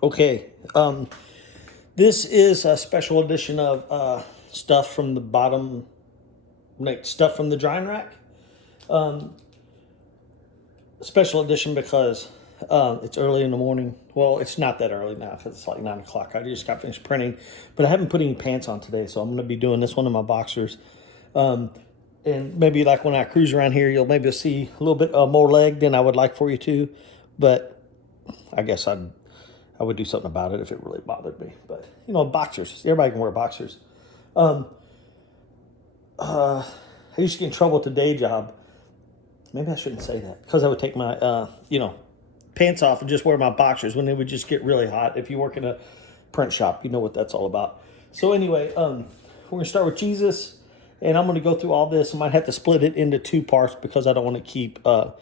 Okay, this is a special edition of stuff from the bottom, like stuff from the drying rack. Special edition because it's early in the morning. Well, it's not that early now because it's like 9 o'clock. I just got finished printing, but I haven't put any pants on today, so I'm going to be doing this one in my boxers. And maybe like when I cruise around here, you'll maybe see a little bit more leg than I would like for you to, but I guess I would do something about it if it really bothered me. But, boxers. Everybody can wear boxers. I used to get in trouble at the day job. Maybe I shouldn't say that because I would take my, pants off and just wear my boxers when they would just get really hot. If you work in a print shop, you know what that's all about. So anyway, we're going to start with Jesus, and I'm going to go through all this. I might have to split it into two parts because I don't want to keep the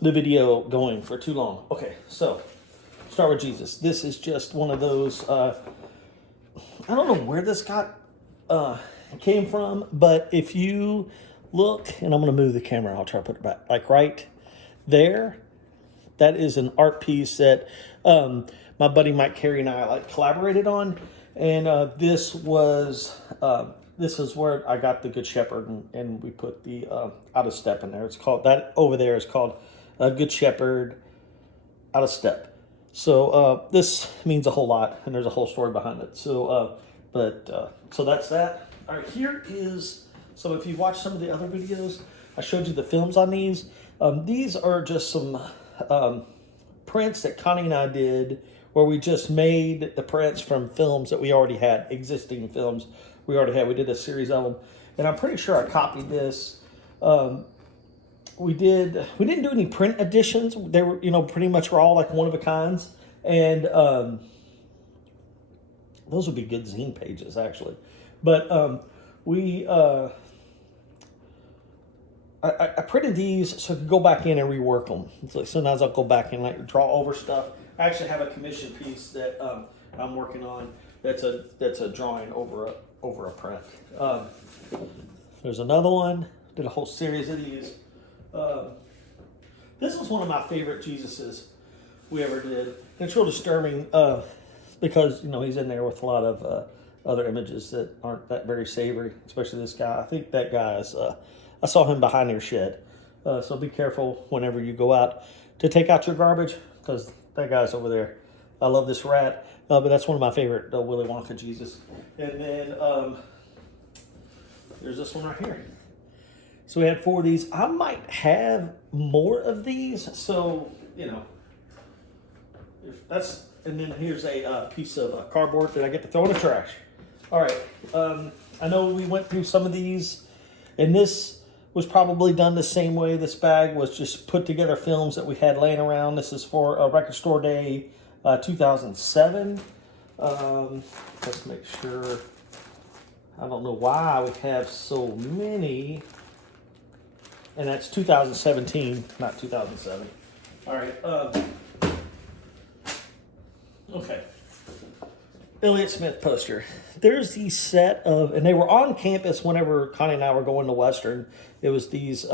video going for too long. Okay, so start with Jesus. This is just one of those, I don't know where this came from, but if you look, and I'm going to move the camera, I'll try to put it back, like right there, that is an art piece that my buddy Mike Carey and I collaborated on, and this is where I got the Good Shepherd, and we put the out of step in there. It's called, that over there is called Good Shepherd out of step. So this means a whole lot, and there's a whole story behind it. So so that's that. All right, here is, so if you watch some of the other videos, I showed you the films on these. These are just some prints that Connie and I did, where we just made the prints from films that we already had, existing films we already had. We did a series of them, and I'm pretty sure I copied this. We didn't do any print editions. They were, pretty much were all like one of a kinds, and those would be good zine pages actually. But I printed these so I could go back in and rework them. So sometimes I'll go back and draw over stuff. I actually have a commission piece that I'm working on. That's a drawing over a print. There's another one. Did a whole series of these. This was one of my favorite Jesuses we ever did. And it's real disturbing because he's in there with a lot of other images that aren't that very savory, especially this guy. I think that guy is. I saw him behind your shed. So be careful whenever you go out to take out your garbage, because that guy's over there. I love this rat, but that's one of my favorite Willy Wonka Jesus. And then there's this one right here. So we had 4 of these. I might have more of these. So, if that's, and then here's a piece of cardboard that I get to throw in the trash. All right. I know we went through some of these, and this was probably done the same way. This bag was just put together films that we had laying around. This is for a Record Store Day 2007. Let's make sure. I don't know why we have so many. And that's 2017, not 2007. All right. Okay. Elliott Smith poster. There's these set of, and they were on campus whenever Connie and I were going to Western. It was these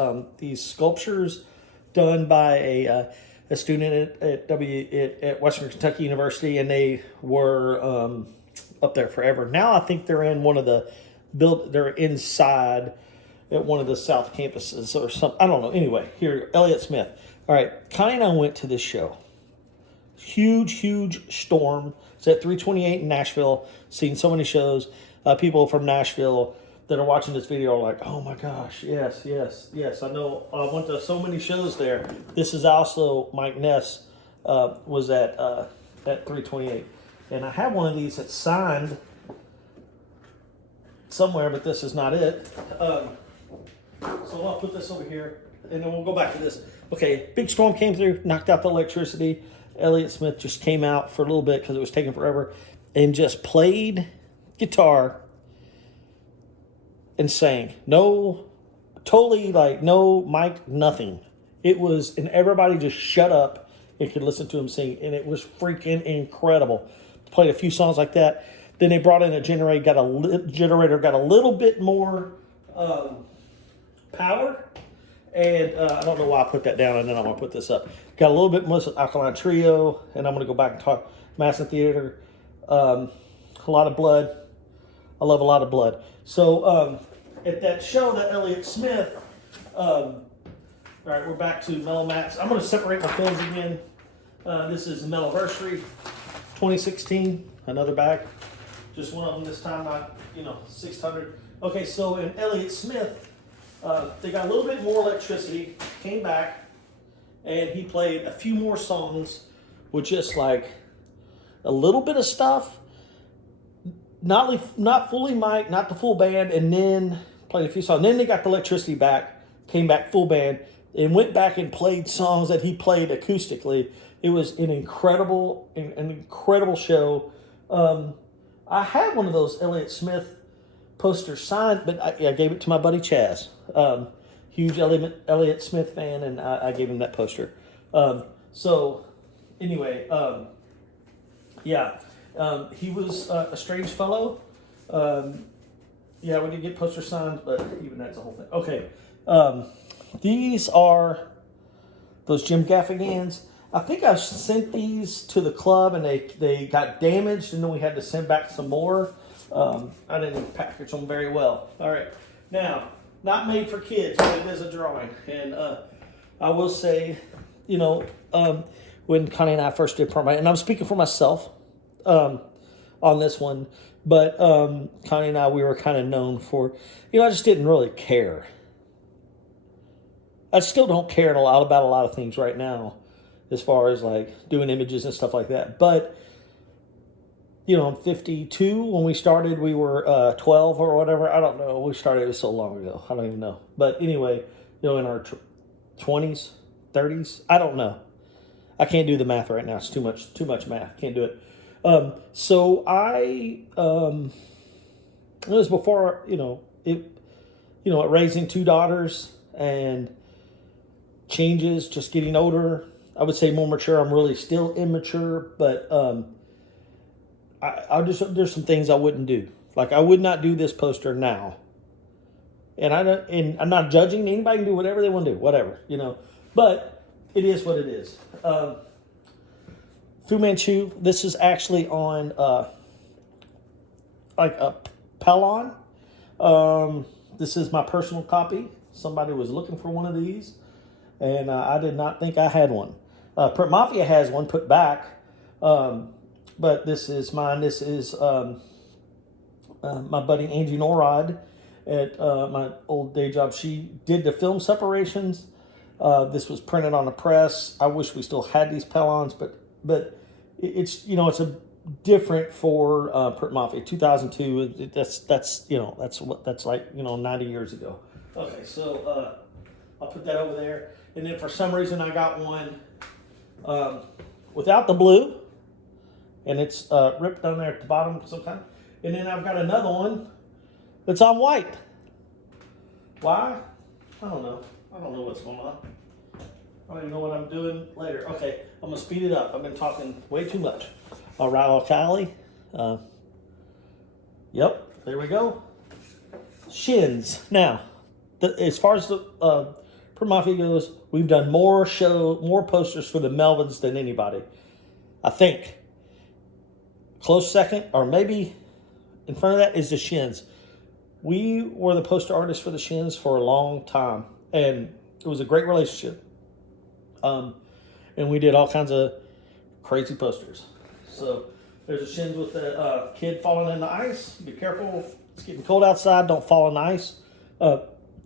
sculptures done by a student at Western Kentucky University, and they were up there forever. Now I think they're in one of they're inside at one of the South campuses or something. I don't know. Anyway, here, Elliott Smith. All right, Connie and I went to this show. Huge storm. It's at 328 in Nashville. Seen so many shows. People from Nashville that are watching this video are like, oh my gosh, yes. I know. I went to so many shows there. This is also Mike Ness was at 328. And I have one of these that's signed somewhere, but this is not it. So I'll put this over here, and then we'll go back to this. Okay, big storm came through, knocked out the electricity. Elliott Smith just came out for a little bit because it was taking forever and just played guitar and sang. No mic, nothing. It was, and everybody just shut up and could listen to him sing, and it was freaking incredible. Played a few songs like that. Then they brought in a generator, got a little bit more power, And I don't know why I put that down, and then I'm going to put this up. Got a little bit more Alkaline Trio, and I'm going to go back and talk Mass and Theater. A lot of blood. I love a lot of blood. So at that show, that Elliott Smith, all right, we're back to Mellow Mats. I'm going to separate my films again. This is Melloversary 2016, another bag. Just one of them this time, not, 600. Okay, so in Elliott Smith, they got a little bit more electricity, came back, and he played a few more songs with just like a little bit of stuff, not fully mic'd, not the full band, and then played a few songs. And then they got the electricity back, came back full band, and went back and played songs that he played acoustically. It was an incredible show. I had one of those Elliott Smith posters signed, but I gave it to my buddy Chaz. Huge Elliott Smith fan, and I gave him that poster. So anyway, he was a strange fellow. We did get poster signed, but even that's a whole thing. Okay, these are those Jim Gaffigans. I think I sent these to the club, and they got damaged, and then we had to send back some more. I didn't package them very well. All right, now, not made for kids, but it is a drawing. And I will say, when Connie and I first did permit, and I'm speaking for myself on this one, but Connie and I, we were kind of known for, I just didn't really care. I still don't care about a lot of things right now, as far as like doing images and stuff like that. But, I'm 52. When we started, we were 12 or whatever. I don't know. We started it so long ago. I don't even know. But anyway, in our 20s, 30s. I don't know. I can't do the math right now. It's too much math. Can't do it. So it was before, raising two daughters and changes, just getting older. I would say more mature. I'm really still immature, but there's some things I wouldn't do. Like I would not do this poster now. And I'm not judging. Anybody can do whatever they want to do, whatever, But it is what it is. Fu Manchu. This is actually on like a Pellon. This is my personal copy. Somebody was looking for one of these, and I did not think I had one. Print Mafia has one put back, but this is mine. This is my buddy Angie Norrod at my old day job. She did the film separations. This was printed on a press. I wish we still had these Pellons, but it's it's a different for Print Mafia 2002. That's like 90 years ago. Okay, so I'll put that over there, and then for some reason I got one without the blue, and it's ripped down there at the bottom sometime. And then I've got another one that's on white. Why? I don't know. I don't know what's going on. I don't even know what I'm doing later. Okay, I'm going to speed it up. I've been talking way too much. All right, Alkali. Yep, there we go. Shins. Now, as far as the Per Mafia goes, we've done more posters for the Melvins than anybody. I think. Close second, or maybe in front of that, is the Shins. We were the poster artists for the Shins for a long time, and it was a great relationship. And we did all kinds of crazy posters. So there's a Shins with the kid falling in the ice. Be careful, it's getting cold outside. Don't fall in the ice.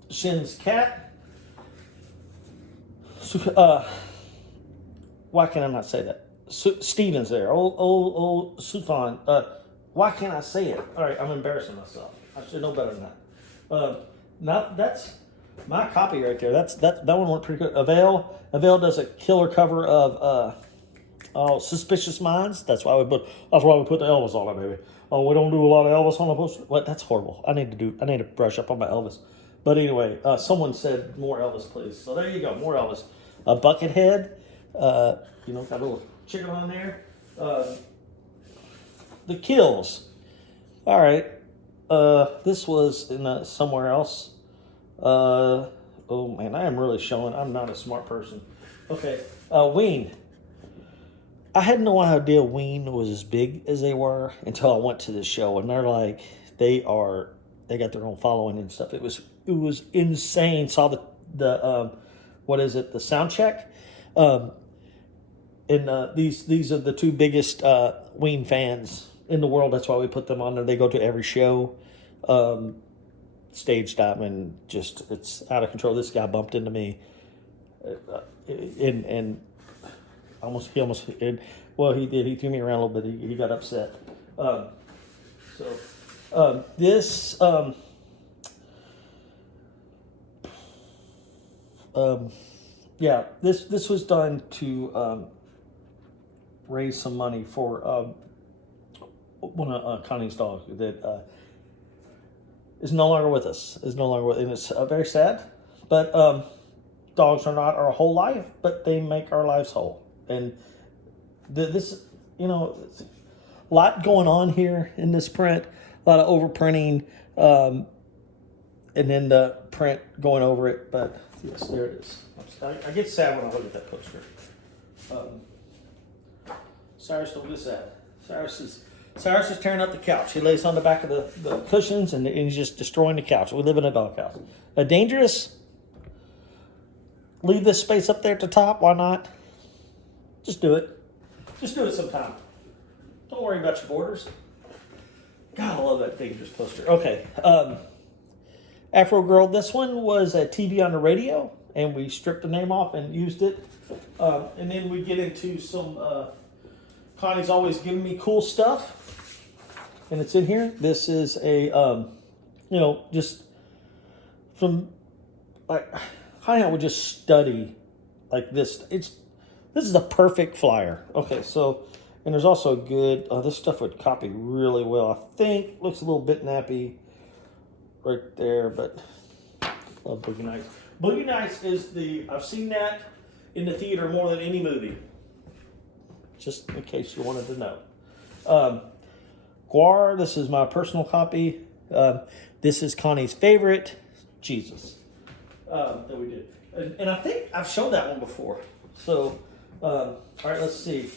Shins cat. Why can I not say that? Steven's there. Old Sufan. Why can't I say it? All right, I'm embarrassing myself. I should know better than that. That's my copy right there. That one went pretty good. Avail does a killer cover of Suspicious Minds. That's why we put the Elvis on it, baby. Oh, we don't do a lot of Elvis on the poster. What? That's horrible. I need to brush up on my Elvis. But anyway, someone said more Elvis, please. So there you go, more Elvis. A Buckethead. Got a little chicken on there. The Kills. All right. This was in somewhere else. Oh man, I am really showing. I'm not a smart person. Okay, Ween. I had no idea Ween was as big as they were until I went to this show, and they're like, they got their own following and stuff. It was insane. Saw the what is it? The sound check. And these are the two biggest Ween fans in the world. That's why we put them on there. They go to every show. Stage diamond, just it's out of control. This guy bumped into me, and he did. He threw me around a little bit. He got upset. This was done to raise some money for one of Connie's dogs that is no longer with us. And it's very sad. But dogs are not our whole life, but they make our lives whole. And this, a lot going on here in this print. A lot of overprinting, and then the print going over it. But yes, there it is. I get sad when I look at that poster. Cyrus, don't get sad. Cyrus is tearing up the couch. He lays on the back of the cushions and he's just destroying the couch. We live in a doghouse. Dangerous? Leave this space up there at the top. Why not? Just do it. Just do it sometime. Don't worry about your borders. God, I love that Dangerous poster. Okay. Afro Girl. This one was a TV on the radio, and we stripped the name off and used it. And then we get into some... Connie's always giving me cool stuff, and it's in here. This is a, just from, like, Connie would just study like this. This is the perfect flyer. Okay, so, and there's also good, this stuff would copy really well. I think, looks a little bit nappy right there, but I love Boogie Nights. Boogie Nights is I've seen that in the theater more than any movie. Just in case you wanted to know. Guar, this is my personal copy. This is Connie's favorite, Jesus, that we did. And I think I've shown that one before. So, all right, let's see.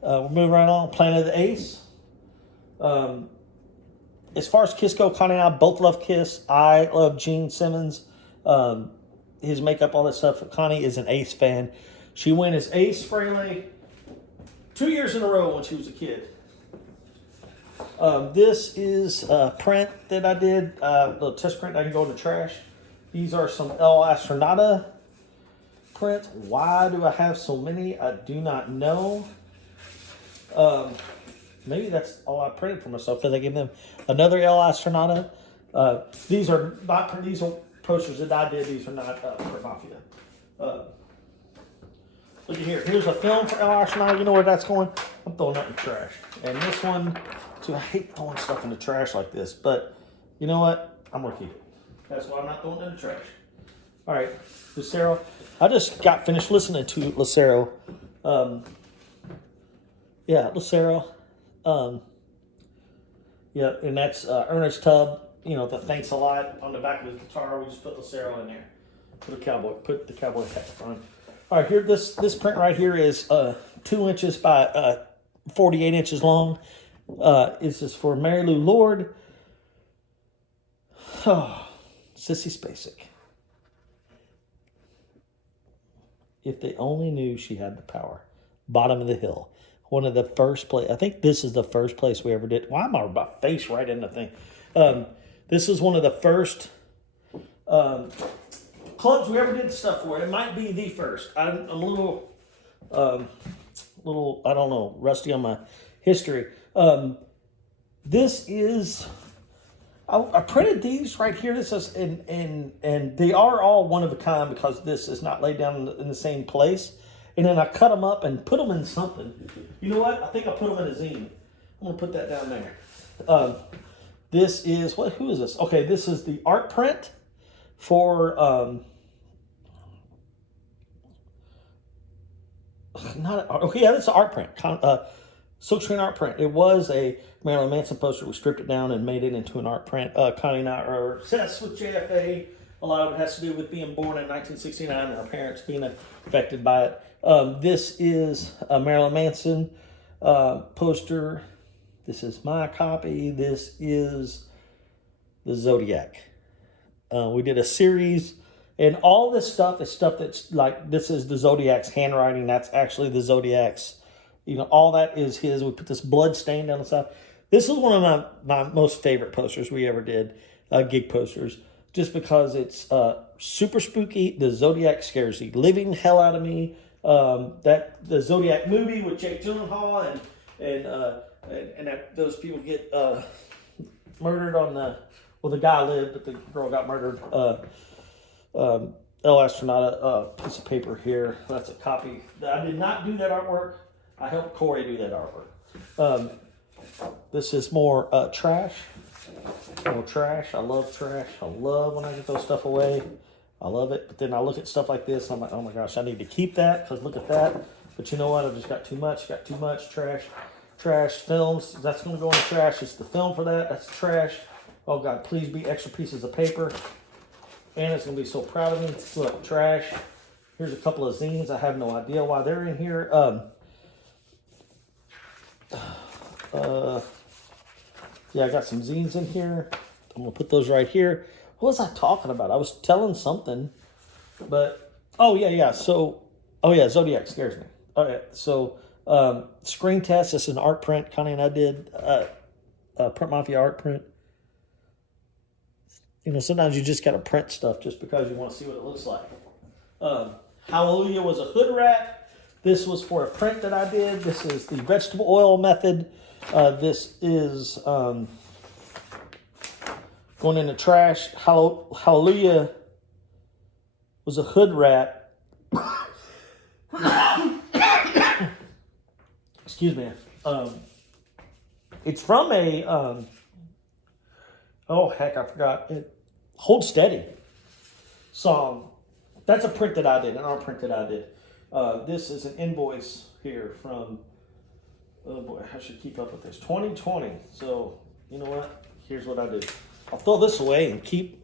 We're moving right on. Planet of the Ace. As far as Kiss go, Connie and I both love Kiss. I love Gene Simmons. His makeup, all that stuff. Connie is an Ace fan. She went as Ace Frehley 2 years in a row when she was a kid. This is a print that I did, the test print I can go in the trash. These are some El Astronauta prints. Why do I have so many? I do not know. Maybe that's all I printed for myself because I gave them another El Astronauta. These are posters that I did. These are not for Mafia. Look at here. Here's a film for El Astronauta. You know where that's going? I'm throwing that in the trash. And this one, too, I hate throwing stuff in the trash like this. But you know what? I'm going to keep it. That's why I'm not throwing it in the trash. All right. Lucero. I just got finished listening to Lucero. Lucero. And that's Ernest Tubb. The thanks a lot on the back of his guitar. We just put Lucero in there. Put the cowboy hat on. All right, here, this print right here is 2 inches by 48 inches long. This is for Mary Lou Lord. Oh, Sissy Spacek. If they only knew she had the power. Bottom of the Hill. One of the first place. I think this is the first place we ever did. Why am I my face right in the thing? This is one of the first clubs we ever did stuff for. It might be the first. I'm a little, I don't know, rusty on my history. This is, I printed these right here. This is, and they are all one of a kind because this is not laid down in the same place. And then I cut them up and put them in something. You know what? I think I put them in a zine. I'm going to put that down there. This is, who is this? Okay, this is the art print for, that's an art print. Silkscreen art print. It was a Marilyn Manson poster. We stripped it down and made it into an art print. Connie and I are obsessed with JFA. A lot of it has to do with being born in 1969 and our parents being affected by it. This is a Marilyn Manson poster. This is my copy. This is the Zodiac. We did a series, and all this stuff is stuff that's like, this is the Zodiac's handwriting. That's actually the Zodiac's, all that is his. We put this blood stain down the side. This is one of my most favorite posters we ever did, gig posters, just because it's super spooky. The Zodiac scares the living hell out of me. The Zodiac movie with Jake Gyllenhaal and that those people get murdered on the guy lived, but the girl got murdered. El Astronaut, a piece of paper here. That's a copy. I did not do that artwork. I helped Corey do that artwork. This is more trash. More trash. I love trash. I love when I get those stuff away. I love it. But then I look at stuff like this, and I'm like, oh my gosh, I need to keep that, because look at that. But you know what? I've just got too much. Got too much trash. Trash. Films. That's going to go in the trash. It's the film for that. That's trash. Oh God, please be extra pieces of paper. Anna's going to be so proud of me. Look, trash. Here's a couple of zines. I have no idea why they're in here. Yeah, I got some zines in here. I'm going to put those right here. What was I talking about? I was telling something. But, So, Zodiac scares me. Okay, so screen test. This is an art print Connie and I did. Print Mafia art print. Sometimes you just got to print stuff just because you want to see what it looks like. Hallelujah was a hood rat. This was for a print that I did. This is the vegetable oil method. This is going in the trash. Hallelujah was a hood rat. Excuse me. It's from a... I forgot. Hold Steady song. That's a print that I did, an art print that I did. This is an invoice here from, oh boy, I should keep up with this, 2020. So, you know what? Here's what I do. I'll throw this away and keep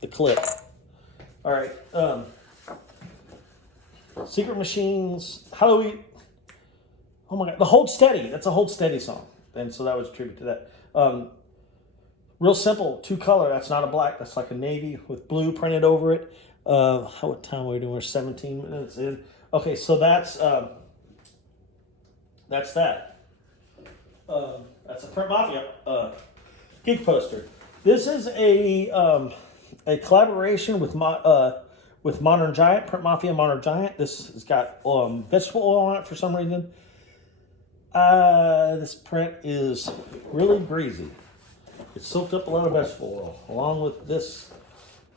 the clip. All right. Secret Machines, Halloween. Oh my God, the Hold Steady. That's a Hold Steady song. And so that was a tribute to that. Real simple, 2-color. That's not a black. That's like a navy with blue printed over it. What time are we doing? We're 17 minutes in. Okay, so that's that. That's a Print Mafia gig poster. This is a collaboration with Modern Giant, Print Mafia Modern Giant. This has got vegetable oil on it for some reason. This print is really greasy. It soaked up a lot of vegetable oil, along with this.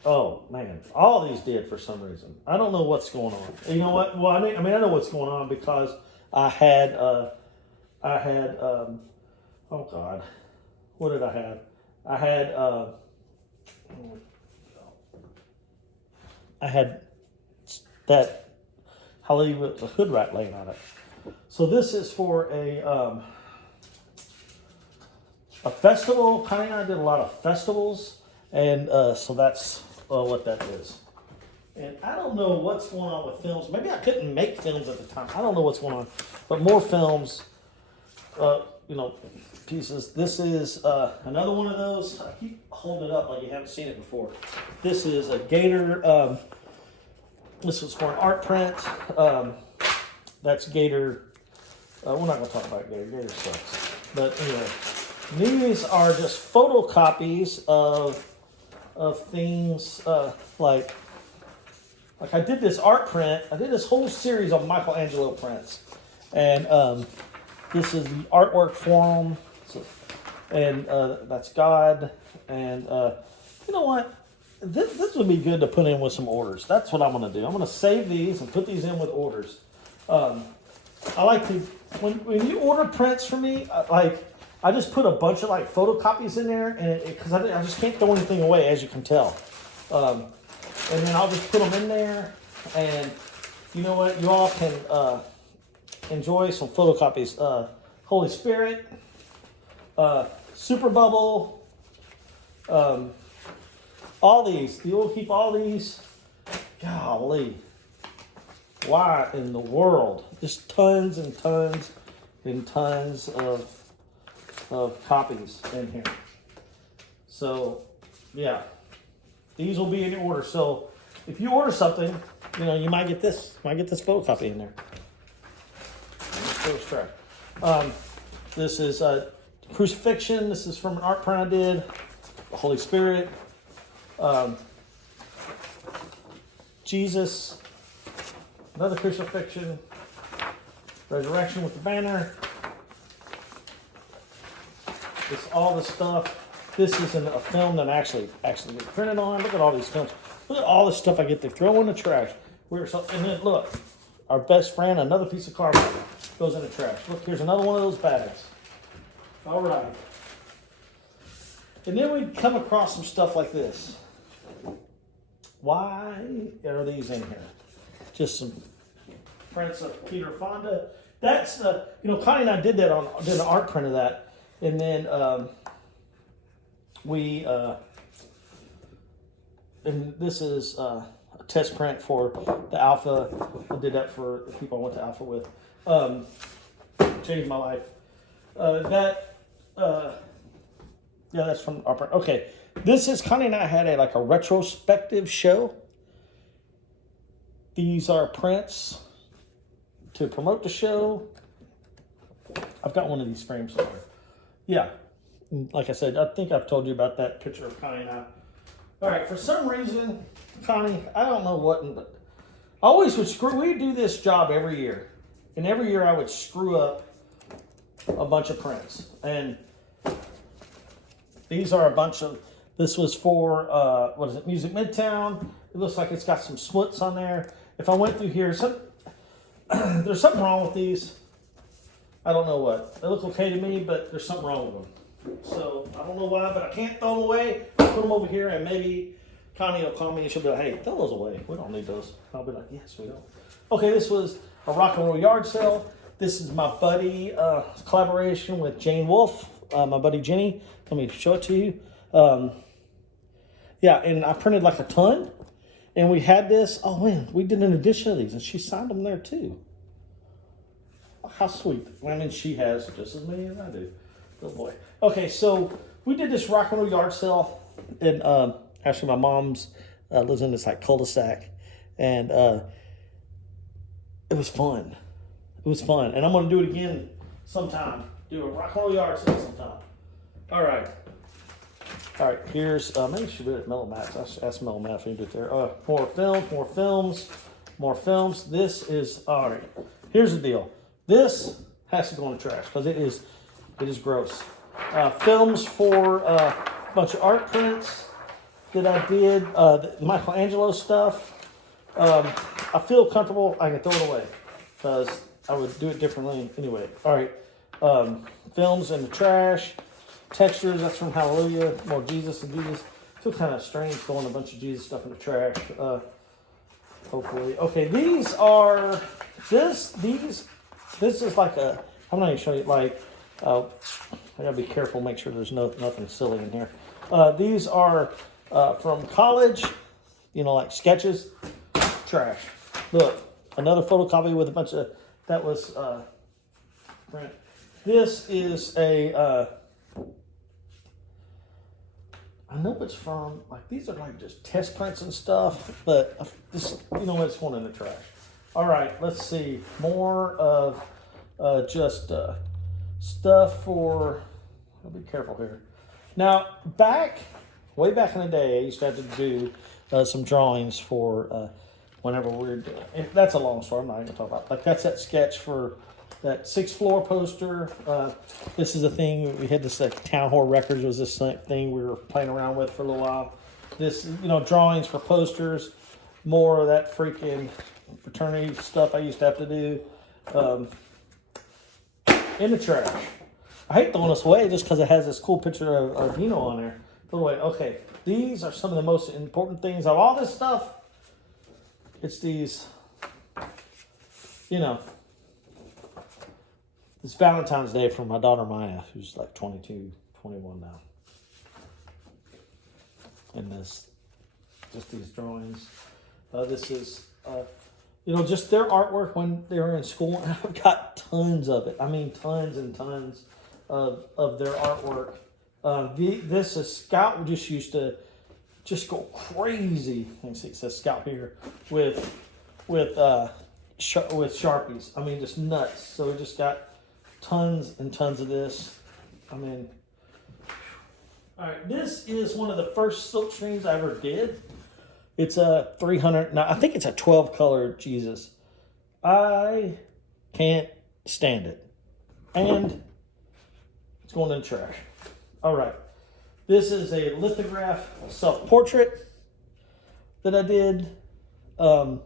Oh man, all these did for some reason. I don't know what's going on. You know what? Well, I know what's going on because I had, oh God, what did I have? I had that Hollywood the hood rat laying on it. So this is for a festival. Connie and I did a lot of festivals, and so that's what that is. And I don't know what's going on with films. Maybe I couldn't make films at the time. I don't know what's going on, but more films, pieces. This is another one of those. I keep holding it up like you haven't seen it before. This is a gator. This was for an art print. That's gator. We're not going to talk about gator. Gator sucks. But anyway. These are just photocopies of things like I did this art print. I did this whole series of Michelangelo prints, and this is the artwork forum, and that's God. And you know what? This would be good to put in with some orders. That's what I'm going to do. I'm going to save these and put these in with orders. I like to when you order prints from me, I just put a bunch of photocopies in there, and because I just can't throw anything away, as you can tell. And then I'll just put them in there, and you know what? You all can enjoy some photocopies. Holy Spirit, Super Bubble, All these. You'll keep all these. Golly. Why in the world? Just tons and tons and tons of copies in here. So, yeah. These will be in order. So, if you order something, you know, you might get this. Might get this photocopy in there. This is Crucifixion. This is from an art print I did. The Holy Spirit. Jesus. Another Crucifixion. Resurrection with the banner. It's all the stuff. This isn't a film that actually get printed on. Look at all these films. Look at all this stuff I get to throw in the trash. And then look, our best friend, another piece of cardboard goes in the trash. Look, here's another one of those bags. All right. And then we come across some stuff like this. Why are these in here? Just some prints of Peter Fonda. That's the, Connie and I did an art print of that. And then and this is a test print for the Alpha. I did that for the people I went to Alpha with. Changed my life. Yeah, that's from our print. Okay, this is Connie and I had a retrospective show. These are prints to promote the show. I've got one of these frames somewhere. Yeah, like I said, I think I've told you about that picture of Connie and I. All right, for some reason, Connie, I don't know what, but I always would we do this job every year. And every year I would screw up a bunch of prints. And these are a bunch of, this was for, Music Midtown. It looks like it's got some splits on there. If I went through here, there's something wrong with these. I don't know what. They look okay to me, but there's something wrong with them. So, I don't know why, but I can't throw them away. I'll put them over here, and maybe Connie will call me, and she'll be like, hey, throw those away. We don't need those. I'll be like, yes, we don't. Okay, this was a rock and roll yard sale. This is my buddy, collaboration with Jane Wolfe, my buddy Jenny. Let me show it to you. Yeah, and I printed a ton. And we had this. Oh, man, we did an edition of these, and she signed them there, too. How sweet. I mean, she has just as many as I do. Good boy. Okay, so we did this rock and roll yard sale. And actually, my mom's lives in this cul-de-sac. And it was fun. It was fun. And I'm going to do it again sometime. Do a rock and roll yard sale sometime. All right. All right, here's, maybe we should do it at Mellow Max. I should ask Mellow Max if we can do it there. More films. This is, all right, here's the deal. This has to go in the trash because it is gross. Films for a bunch of art prints that I did, the Michelangelo stuff. I feel comfortable, I can throw it away because I would do it differently anyway. All right, films in the trash. Textures, that's from Hallelujah. More Jesus and Jesus. Feels kind of strange throwing a bunch of Jesus stuff in the trash. Hopefully. Okay, these are, this is like a, I'm not even showing you, I gotta be careful, make sure there's nothing silly in here. These are from college, sketches. Trash. Look, another photocopy with a bunch of, that was print. This is a, I know it's from, these are just test prints and stuff, but this, it's going in the trash. All right, let's see. More of just stuff for, I'll be careful here. Now, way back in the day, I used to have to do some drawings for whenever we were doing, that's a long story, I'm not even going to talk about. That's that sketch for that 6th floor poster. This is a thing, we had this, Town Hall Records was this thing we were playing around with for a little while. This, drawings for posters, more of that freaking fraternity stuff I used to have to do. In the trash. I hate throwing this away just because it has this cool picture of Dino on there. Throw it away. Okay, these are some of the most important things of all this stuff. It's these, it's Valentine's Day for my daughter Maya, who's 22, 21 now. And this just these drawings. This is, just their artwork when they were in school. And I've got tons of it. I mean, tons and tons of their artwork. This is Scout just used to just go crazy. You can see it says Scout here with Sharpies. I mean, just nuts. So we just got tons and tons of this. I mean, all right, this is one of the first silk screens I ever did. It's a 300, now I think it's a 12 color Jesus. I can't stand it. And it's going in the trash. All right, this is a Lithograph Self-Portrait that I did. My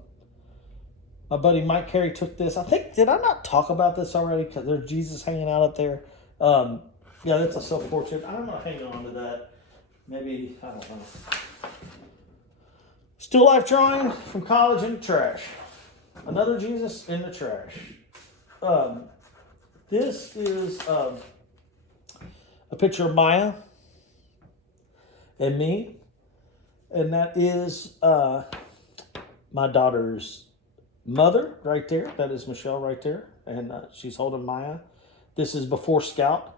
buddy Mike Carey took this. I think, did I not talk about this already? Because there's Jesus hanging out up there. Yeah, that's a self-portrait. I'm going to hang on to that. Maybe, I don't know. Still life drawing from college in the trash. Another Jesus in the trash. This is a picture of Maya and me. And that is my daughter's mother right there. That is Michelle right there. And she's holding Maya. This is before Scout.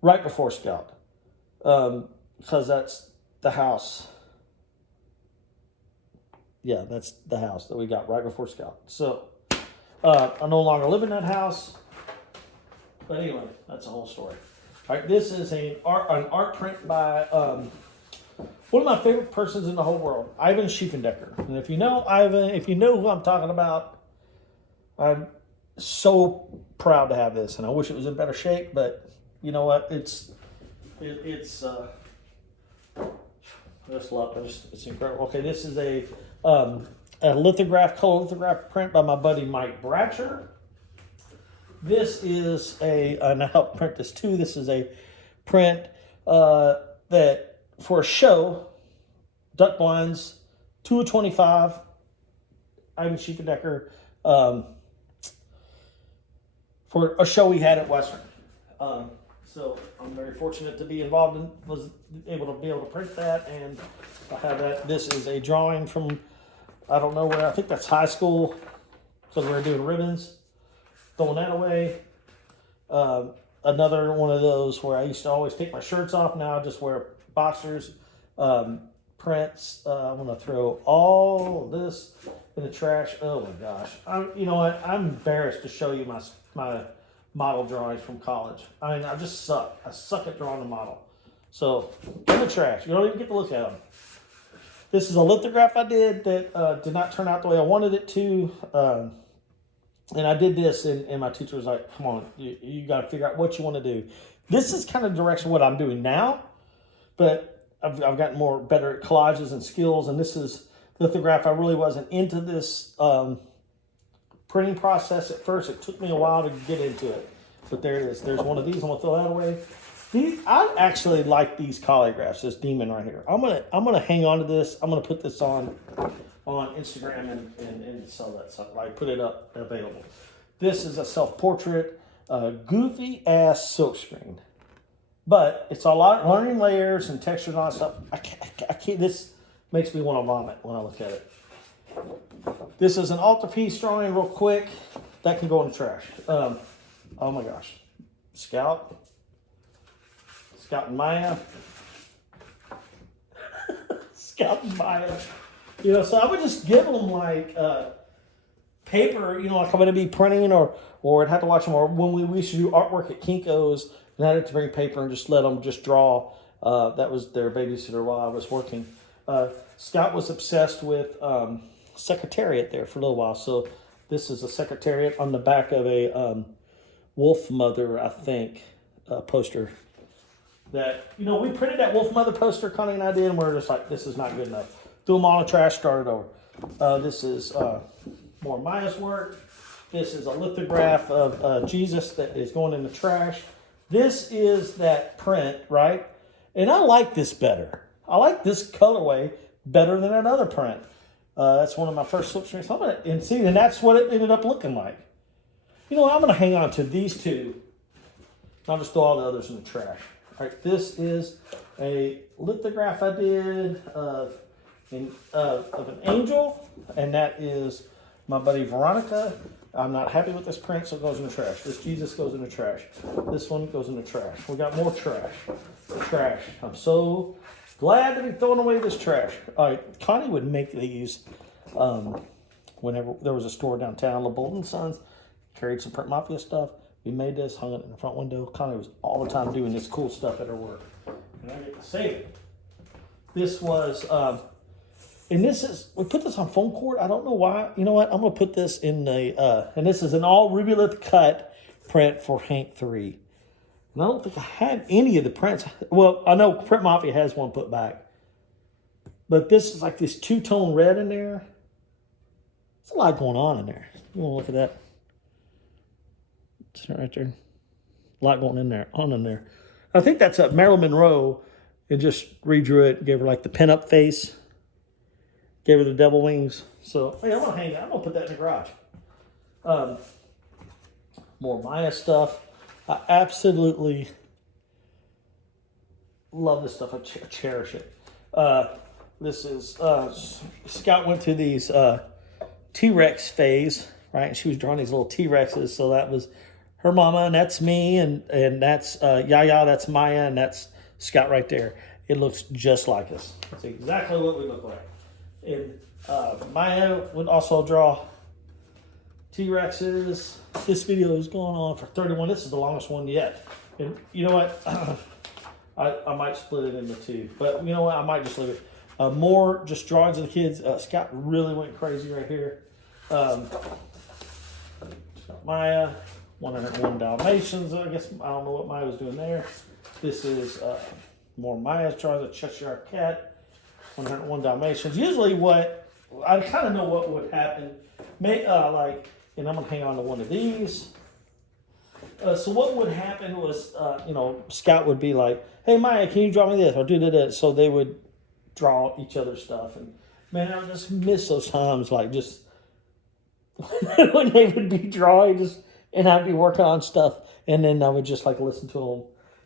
Right before Scout. Because that's the house. Yeah, that's the house that we got right before Scout. So, I no longer live in that house. But anyway, that's a whole story. All right, this is an art print by one of my favorite persons in the whole world, Ivan Schiefendecker. And if you know Ivan, if you know who I'm talking about, I'm so proud to have this. And I wish it was in better shape, but you know what? It's incredible. Okay, this is a color lithograph print by my buddy Mike Bratcher. This is and I helped print this too. This is a print that for a show, duck blinds, 2 of 25, Ivan Schiefendecker, for a show we had at Western. So I'm very fortunate to be involved in, was able to print that, and I have that. This is a drawing from, I don't know where, I think that's high school, because we were doing ribbons, throwing that away. Another one of those where I used to always take my shirts off, now I just wear boxers, prints. I'm going to throw all this in the trash. Oh my gosh. You know what? I'm embarrassed to show you my model drawings from college. I mean, I just suck. I suck at drawing a model. So, in the trash. You don't even get to look at them. This is a lithograph I did that did not turn out the way I wanted it to. And I did this, and my teacher was like, come on, you got to figure out what you want to do. This is kind of the direction what I'm doing now, but I've gotten better at collages and skills, and this is lithograph. I really wasn't into this printing process at first. It took me a while to get into it, but there it is. There's one of these. I'm gonna throw that away. I actually like these collagraphs. This demon right here. I'm gonna hang on to this. I'm gonna put this on Instagram and sell that stuff. Like put it up available. This is a self-portrait, goofy ass silkscreen, but it's a lot learning layers and textures and all that stuff. I can't. This makes me want to vomit when I look at it. This is an altarpiece drawing real quick. That can go in the trash. Oh my gosh. Scout and Maya. Scout and Maya. You know, so I would just give them like paper, you know, like I'm going to be printing or I'd have to watch them. Or when we used to do artwork at Kinko's, and I had to bring paper and just let them just draw. That was their babysitter while I was working. Scott was obsessed with Secretariat there for a little while. So this is a Secretariat on the back of a Wolf Mother, I think, poster. That, you know, we printed that Wolf Mother poster, Connie and I did, and we were just like, this is not good enough. Threw them all in the trash, started over. This is more Maya's work. This is a lithograph of Jesus that is going in the trash. This is that print, right? And I like this better. I like this colorway better than that other print. That's one of my first silkscreens. And that's what it ended up looking like. You know what? I'm going to hang on to these two. I'll just throw all the others in the trash. All right, this is a lithograph I did of of an angel, and that is my buddy Veronica. I'm not happy with this print, so it goes in the trash. This Jesus goes in the trash. This one goes in the trash. We got more trash. Trash. I'm so glad to be throwing away this trash. All right, Connie would make these whenever there was a store downtown, the Bolton Sons, carried some Print Mafia stuff. We made this, hung it in the front window. Connie was all the time doing this cool stuff at her work. And I get to save it. This was, and this is, we put this on foam cord. I don't know why. You know what? I'm going to put this in the, and this is an all Rubylith cut print for Hank 3. And I don't think I have any of the prints. Well, I know Print Mafia has one put back. But this is like this two-tone red in there. There's a lot going on in there. You want to look at that? It's right there. A lot going in there, on in there. I think that's a Marilyn Monroe. It just redrew it, gave her like the pin-up face. Gave her the devil wings. So, hey, I'm going to hang that. I'm going to put that in the garage. More Maya stuff. I absolutely love this stuff. I cherish it. This is, Scout went through these T-Rex phase, right? And she was drawing these little T-Rexes. So that was her mama, and that's me, and that's Yaya, that's Maya, and that's Scout right there. It looks just like us. That's exactly what we look like. And Maya would also draw T-Rexes. This video is going on for 31. This is the longest one yet. And you know what? I might split it into two. But you know what? I might just leave it. More just drawings of the kids. Scott really went crazy right here. Maya, 101 Dalmatians. I guess I don't know what Maya was doing there. This is more Maya's drawings of Cheshire Cat, 101 Dalmatians. Usually what, I kind of know what would happen. And I'm going to hang on to one of these. So what would happen was, Scout would be like, hey, Maya, can you draw me this? Or do this. So they would draw each other's stuff. And, man, I would just miss those times, like, just when they would be drawing, and I'd be working on stuff. And then I would just, like, listen to them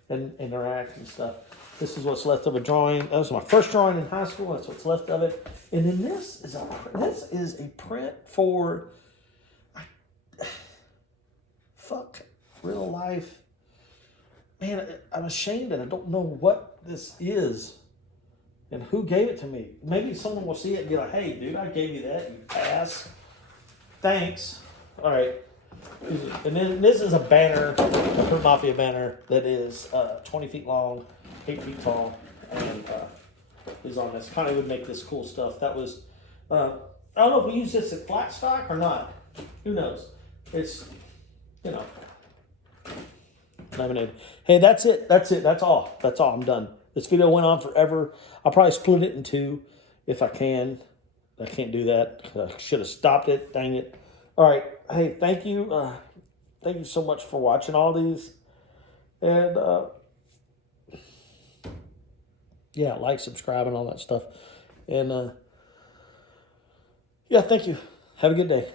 and interact and stuff. This is what's left of a drawing. That was my first drawing in high school. That's what's left of it. And then this is a print for... Fuck real life. Man, I'm ashamed that I don't know what this is and who gave it to me. Maybe someone will see it and be like, hey, dude, I gave you that, you ass. Thanks. All right. And then this is a banner, a Print Mafia banner that is 20 feet long, 8 feet tall, and is on this. Connie would make this cool stuff. That was, I don't know if we use this at flat stock or not. Who knows? It's... laminated. Hey, that's it. That's all. I'm done. This video went on forever. I'll probably split it in two if I can. I can't do that. I should have stopped it. Dang it. All right. Hey, thank you. Thank you so much for watching all these. And, yeah, like, subscribe, and all that stuff. And, yeah, thank you. Have a good day.